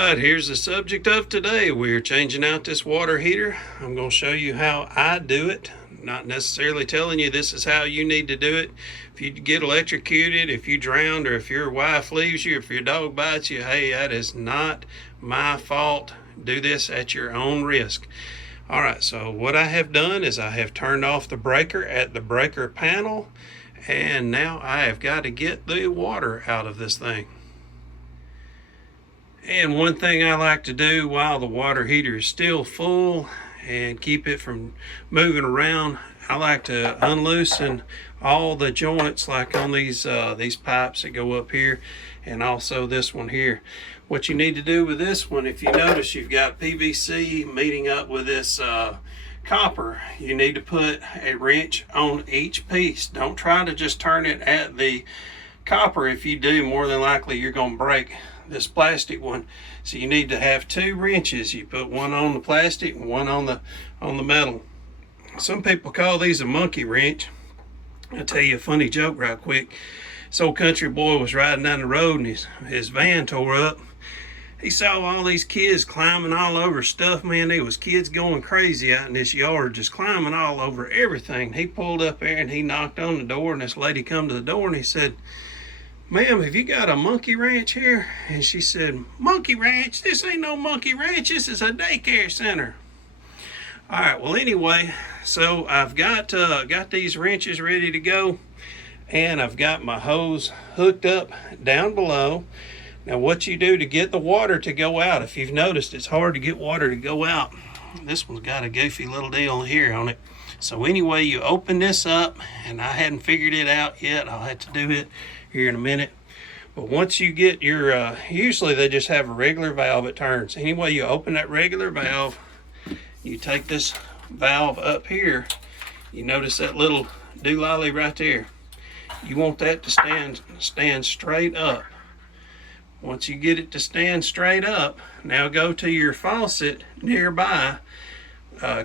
Alright, here's the subject of today. We're changing out this water heater. I'm going to show you how I do it. Not necessarily telling you this is how you need to do it. If you get electrocuted, if you drowned, or if your wife leaves you, if your dog bites you, hey, that is not my fault. Do this at your own risk. Alright, so what I have done is I have turned off the breaker at the breaker panel, and now I have got to get the water out of this thing. And one thing I like to do while the water heater is still full and keep it from moving around, I like to unloosen all the joints, like on these pipes that go up here, and also this one here. What you need to do with this one, if you notice you've got PVC meeting up with this copper, you need to put a wrench on each piece. Don't try to just turn it at the copper. If you do, more than likely you're going to break this plastic one. So you need to have two wrenches. You put one on the plastic and one on the metal. Some people call these a monkey wrench. I'll tell you a funny joke right quick. This old country boy was riding down the road and his van tore up. He saw all these kids climbing all over stuff. Man, there was kids going crazy out in this yard, just climbing all over everything. He pulled up there and he knocked on the door, and this lady come to the door and he said, "Ma'am, have you got a monkey ranch here?" And she said, "Monkey ranch? This ain't no monkey ranch. This is a daycare center." All right, well, anyway, so I've got these wrenches ready to go, and I've got my hose hooked up down below. Now, what you do to get the water to go out, if you've noticed, it's hard to get water to go out. This one's got a goofy little deal here on it. So anyway, you open this up, and I hadn't figured it out yet. I'll have to do it here in a minute. But once you get your, usually they just have a regular valve that turns. Anyway, you open that regular valve, you take this valve up here, you notice that little doolally right there. You want that to stand straight up. Once you get it to stand straight up, now go to your faucet nearby,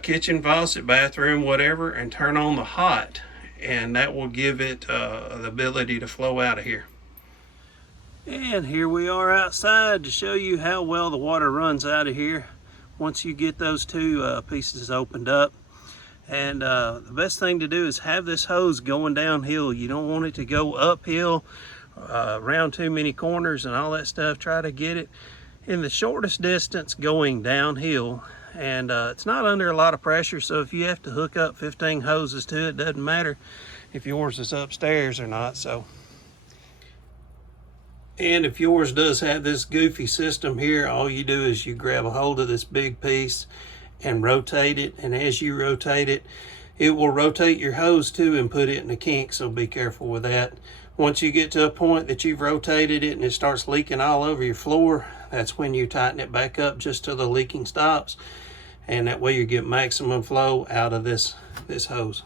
kitchen faucet, bathroom, whatever, and turn on the hot, and that will give it the ability to flow out of here. And here we are outside to show you how well the water runs out of here once you get those two pieces opened up. And the best thing to do is have this hose going downhill. You don't want it to go uphill, around too many corners and all that stuff. Try to get it in the shortest distance going downhill, and it's not under a lot of pressure, so if you have to hook up 15 hoses to it, doesn't matter if yours is upstairs or not. So, and if yours does have this goofy system here, all you do is you grab a hold of this big piece and rotate it, and as you rotate it, it will rotate your hose too and put it in a kink, so be careful with that. Once you get to a point that you've rotated it and it starts leaking all over your floor, that's when you tighten it back up just till the leaking stops, and that way you get maximum flow out of this hose.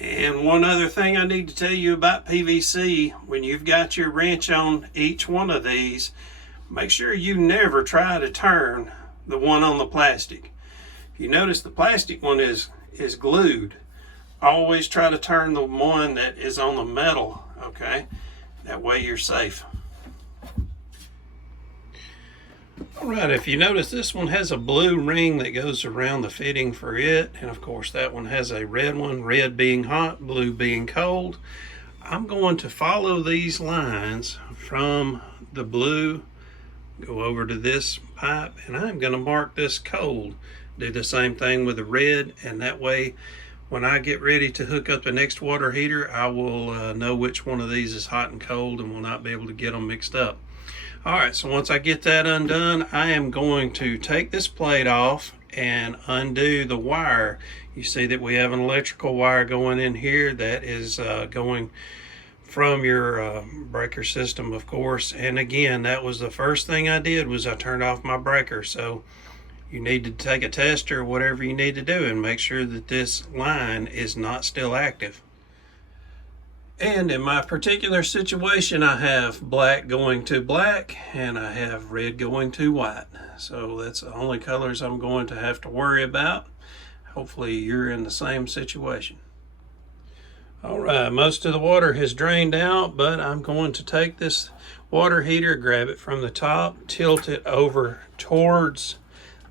And one other thing I need to tell you about PVC, when you've got your wrench on each one of these, make sure you never try to turn the one on the plastic. If you notice, the plastic one is glued. Always try to turn the one that is on the metal, okay? That way you're safe. All right, if you notice, this one has a blue ring that goes around the fitting for it, and of course that one has a red one, red being hot, blue being cold. I'm going to follow these lines from the blue, go over to this pipe, and I'm going to mark this cold. Do the same thing with the red, and that way when I get ready to hook up the next water heater, I will know which one of these is hot and cold and will not be able to get them mixed up. All right, so once I get that undone, I am going to take this plate off and undo the wire. You see that we have an electrical wire going in here that is going from your breaker system, of course. And again, that was the first thing I did, was I turned off my breaker. So you need to take a tester, whatever you need to do, and make sure that this line is not still active. And in my particular situation, I have black going to black and I have red going to white. So that's the only colors I'm going to have to worry about. Hopefully you're in the same situation. All right, most of the water has drained out, but I'm going to take this water heater, grab it from the top, tilt it over towards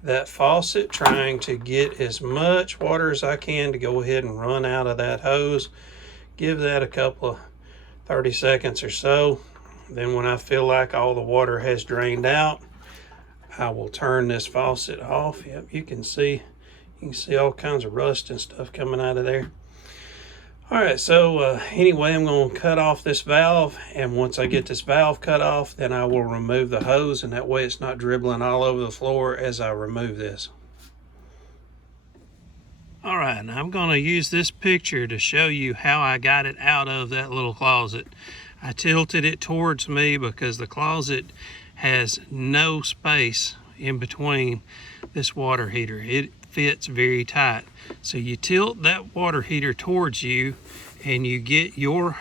that faucet, trying to get as much water as I can to go ahead and run out of that hose. Give that a couple of 30 seconds or so. Then when I feel like all the water has drained out, I will turn this faucet off. Yep, you can see all kinds of rust and stuff coming out of there. All right, so anyway, I'm going to cut off this valve, and once I get this valve cut off, then I will remove the hose, and that way it's not dribbling all over the floor as I remove this. All right, now I'm going to use this picture to show you how I got it out of that little closet. I tilted it towards me because the closet has no space in between this water heater. It fits very tight. So you tilt that water heater towards you and you get your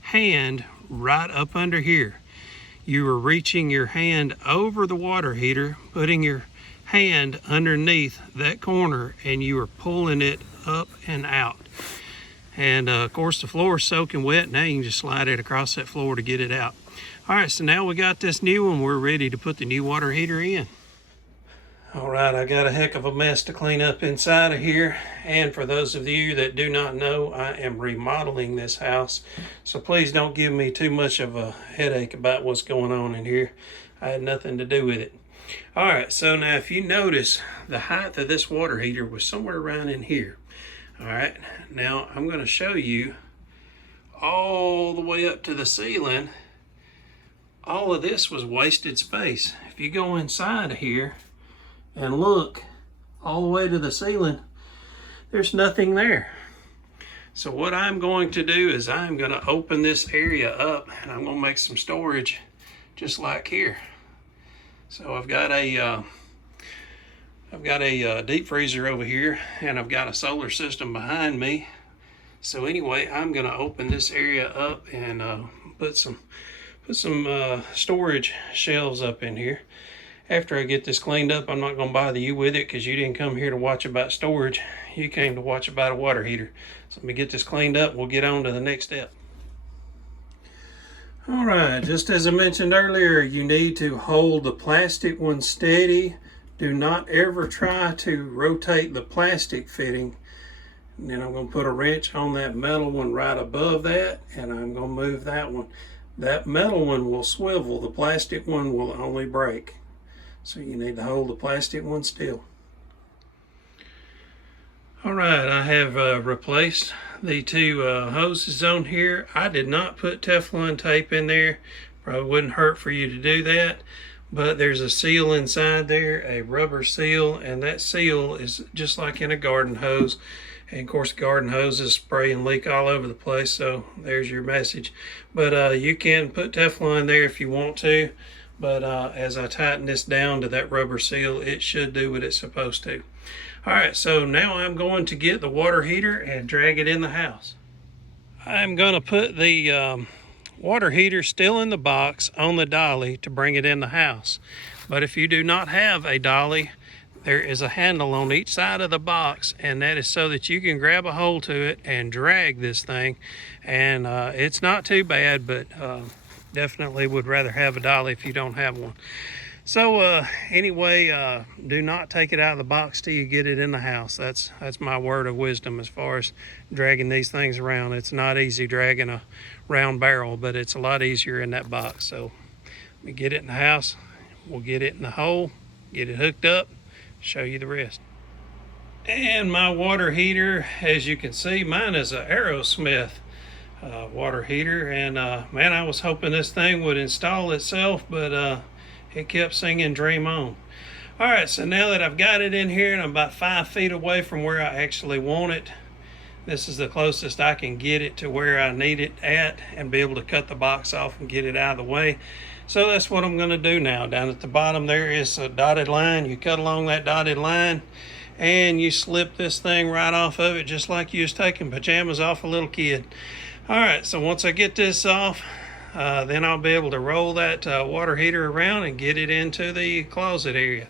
hand right up under here. You are reaching your hand over the water heater, putting your hand underneath that corner, and you are pulling it up and out. And of course the floor is soaking wet. Now you can just slide it across that floor to get it out. All right, so now we got this new one. We're ready to put the new water heater in. All right, I got a heck of a mess to clean up inside of here. And for those of you that do not know, I am remodeling this house. So please don't give me too much of a headache about what's going on in here. I had nothing to do with it. All right, so now if you notice, the height of this water heater was somewhere around in here. All right, now I'm going to show you all the way up to the ceiling. All of this was wasted space. If you go inside of here and look all the way to the ceiling, there's nothing there. So what I'm going to do is I'm going to open this area up, and I'm going to make some storage just like here. So I've got a deep freezer over here, and I've got a solar system behind me. So anyway, I'm going to open this area up and put some storage shelves up in here. After I get this cleaned up, I'm not going to bother you with it because you didn't come here to watch about storage. You came to watch about a water heater. So let me get this cleaned up. We'll get on to the next step. All right, just as I mentioned earlier, you need to hold the plastic one steady. Do not ever try to rotate the plastic fitting. And then I'm going to put a wrench on that metal one right above that, and I'm going to move that one. That metal one will swivel. The plastic one will only break. So you need to hold the plastic one still. All right, I have replaced the two hoses on here. I did not put Teflon tape in there. Probably wouldn't hurt for you to do that. But there's a seal inside there, a rubber seal, and that seal is just like in a garden hose. And of course, garden hoses spray and leak all over the place, so there's your message. But you can put Teflon there if you want to. But as I tighten this down to that rubber seal, it should do what it's supposed to. All right, so now I'm going to get the water heater and drag it in the house. I'm going to put the water heater still in the box on the dolly to bring it in the house. But if you do not have a dolly, there is a handle on each side of the box, and that is so that you can grab a hold to it and drag this thing. And it's not too bad, but definitely would rather have a dolly if you don't have one. So anyway, do not take it out of the box till you get it in the house. That's my word of wisdom as far as dragging these things around. It's not easy dragging a round barrel, but it's a lot easier in that box. So let me get it in the house. We'll get it in the hole, get it hooked up, show you the rest. And my water heater, as you can see, mine is an Aerosmith water heater, and man, I was hoping this thing would install itself, but it kept singing Dream On. All right, so now that I've got it in here and I'm about 5 feet away from where I actually want it, this is the closest I can get it to where I need it at and be able to cut the box off and get it out of the way. So that's what I'm going to do now. Down at the bottom there is a dotted line. You cut along that dotted line and you slip this thing right off of it just like you was taking pajamas off a little kid. All right, so once I get this off, then I'll be able to roll that water heater around and get it into the closet area.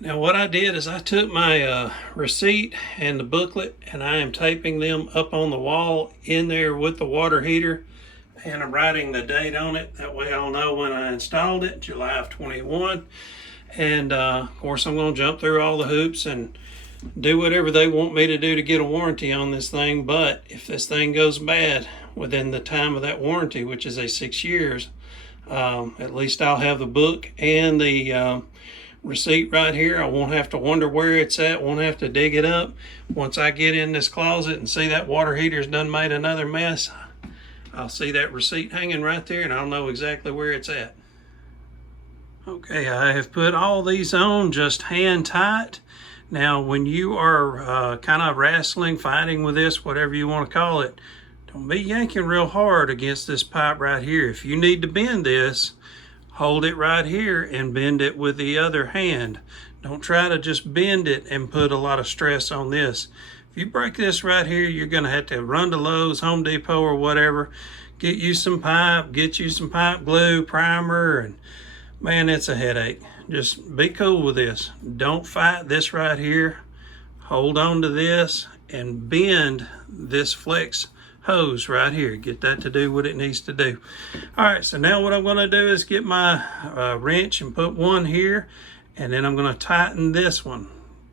Now what I did is I took my receipt and the booklet, and I am taping them up on the wall in there with the water heater. and I'm writing the date on it. That way I'll know when I installed it, July of 21. And of course I'm going to jump through all the hoops and do whatever they want me to do to get a warranty on this thing. But if this thing goes bad within the time of that warranty, which is a 6 years, at least I'll have the book and the receipt right here. I won't have to wonder where it's at, won't have to dig it up. Once I get in this closet and see that water heater's done made another mess, I'll see that receipt hanging right there and I'll know exactly where it's at. Okay, I have put all these on just hand tight. Now, when you are kind of wrestling, fighting with this, whatever you want to call it, don't be yanking real hard against this pipe right here. If you need to bend this, hold it right here and bend it with the other hand. Don't try to just bend it and put a lot of stress on this. If you break this right here, you're going to have to run to Lowe's, Home Depot, or whatever, get you some pipe, get you some pipe glue, primer, and man, it's a headache. Just be cool with this. Don't fight this right here. Hold on to this and bend this flex hose right here. Get that to do what it needs to do. All right, so now what I'm going to do is get my wrench and put one here, and then I'm going to tighten this one.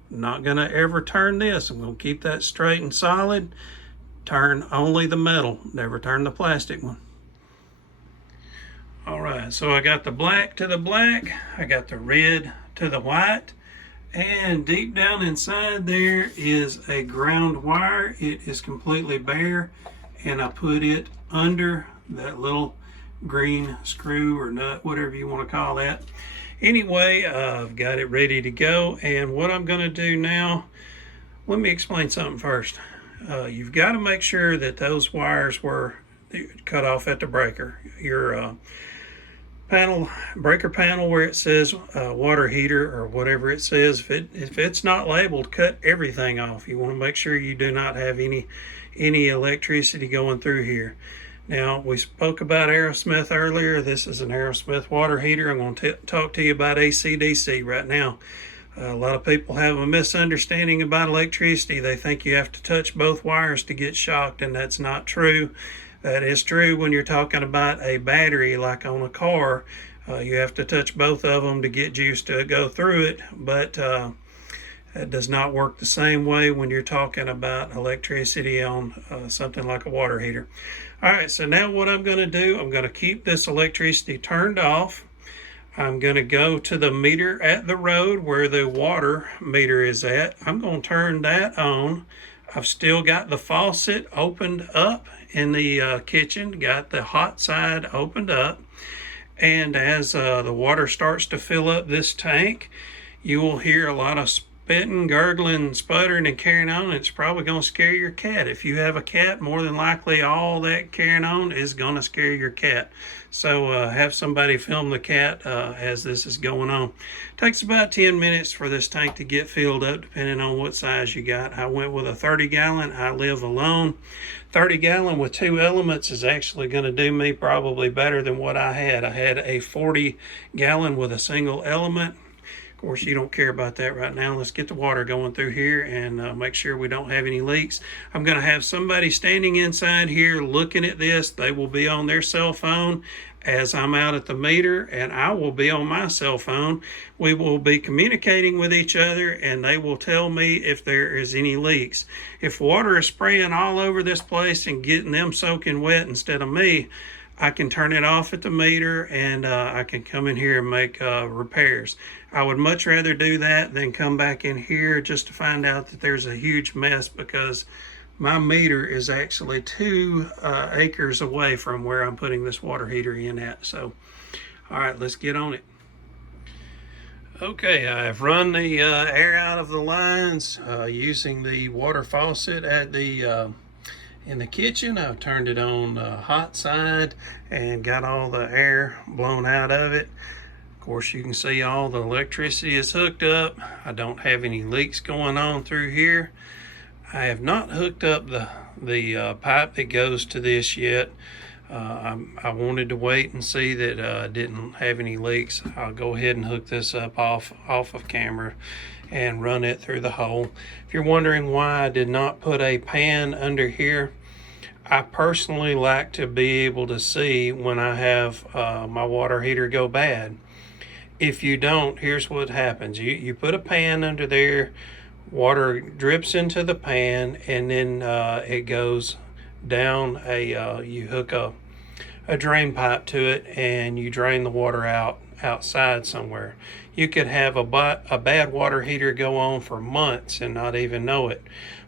I'm not going to ever turn this. I'm going to keep that straight and solid. Turn only the metal, never turn the plastic one. All right, so I got the black to the black, I got the red to the white, and deep down inside there is a ground wire. It is completely bare, and I put it under that little green screw or nut, whatever you want to call that. Anyway, I've got it ready to go, and what I'm going to do now, let me explain something first. You've got to make sure that those wires were cut off at the breaker. Your breaker panel where it says water heater or whatever it says, if it's not labeled, cut everything off. You want to make sure you do not have any electricity going through here. Now, we spoke about Aerosmith earlier. This is an Aerosmith water heater. I'm going to talk to you about AC/DC right now. A lot of people have a misunderstanding about electricity. They think you have to touch both wires to get shocked, and that's not true. That is true when you're talking about a battery, like on a car. You have to touch both of them to get juice to go through it, but it does not work the same way when you're talking about electricity on something like a water heater. All right, so now what I'm going to do, I'm going to keep this electricity turned off. I'm going to go to the meter at the road where the water meter is at. I'm going to turn that on. I've still got the faucet opened up in the kitchen, got the hot side opened up, and as the water starts to fill up this tank, you will hear a lot of spitting, gurgling, sputtering, and carrying on. It's probably going to scare your cat. If you have a cat, more than likely all that carrying on is going to scare your cat. So have somebody film the cat as this is going on. It takes about 10 minutes for this tank to get filled up, depending on what size you got. I went with a 30 gallon. I live alone. 30 gallon with 2 elements is actually going to do me probably better than what I had. I had a 40 gallon with a single element. Of course, you don't care about that right now. Let's get the water going through here and make sure we don't have any leaks. I'm going to have somebody standing inside here looking at this. They will be on their cell phone as I'm out at the meter, and I will be on my cell phone. We will be communicating with each other, and they will tell me if there is any leaks. If water is spraying all over this place and getting them soaking wet instead of me, I can turn it off at the meter, and I can come in here and make repairs. I would much rather do that than come back in here just to find out that there's a huge mess, because my meter is actually 2 acres away from where I'm putting this water heater in at. So, all right, let's get on it. Okay, I've run the air out of the lines using the water faucet at the in the kitchen. I've turned it on the hot side and got all the air blown out of it. Of course, you can see all the electricity is hooked up. I don't have any leaks going on through here. I have not hooked up the pipe that goes to this yet. I wanted to wait and see that I didn't have any leaks. I'll go ahead and hook this up off of camera and run it through the hole. If you're wondering why I did not put a pan under here, I personally like to be able to see when I have my water heater go bad. If you don't, here's what happens. You put a pan under there, water drips into the pan, and then it goes down you hook a drain pipe to it, and you drain the water outside somewhere. You could have a bad water heater go on for months and not even know it.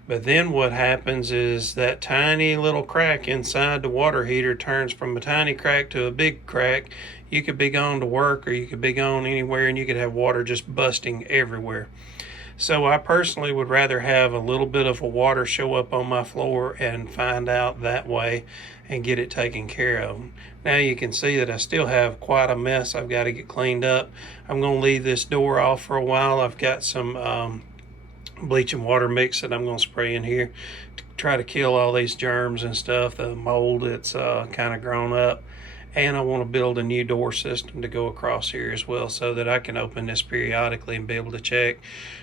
But then what happens is that tiny little crack inside the water heater turns from a tiny crack to a big crack. You could be going to work or you could be going anywhere and you could have water just busting everywhere. So I personally would rather have a little bit of water show up on my floor and find out that way and get it taken care of. Now you can see that I still have quite a mess I've got to get cleaned up. I'm going to leave this door off for a while. I've got some bleaching water mix that I'm going to spray in here to try to kill all these germs and stuff, the mold that's kind of grown up. And I want to build a new door system to go across here as well so that I can open this periodically and be able to check.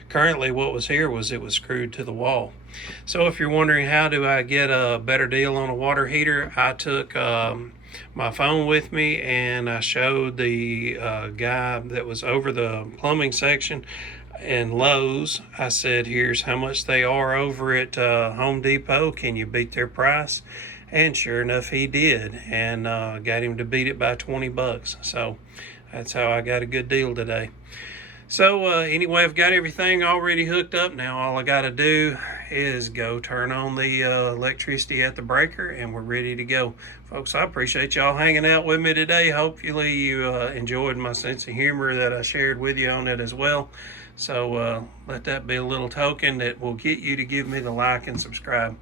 Currently what was here was it was screwed to the wall. So if you're wondering how do I get a better deal on a water heater, I took my phone with me and I showed the guy that was over the plumbing section in Lowe's. I said, here's how much they are over at Home Depot. Can you beat their price? And sure enough, he did, and got him to beat it by 20 bucks. So that's how I got a good deal today. So anyway, I've got everything already hooked up now. All I got to do is go turn on the electricity at the breaker, and we're ready to go. Folks, I appreciate y'all hanging out with me today. Hopefully you enjoyed my sense of humor that I shared with you on it as well. So let that be a little token that will get you to give me the like and subscribe.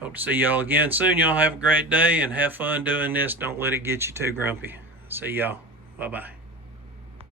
Hope to see y'all again soon. Y'all have a great day and have fun doing this. Don't let it get you too grumpy. See y'all. Bye-bye.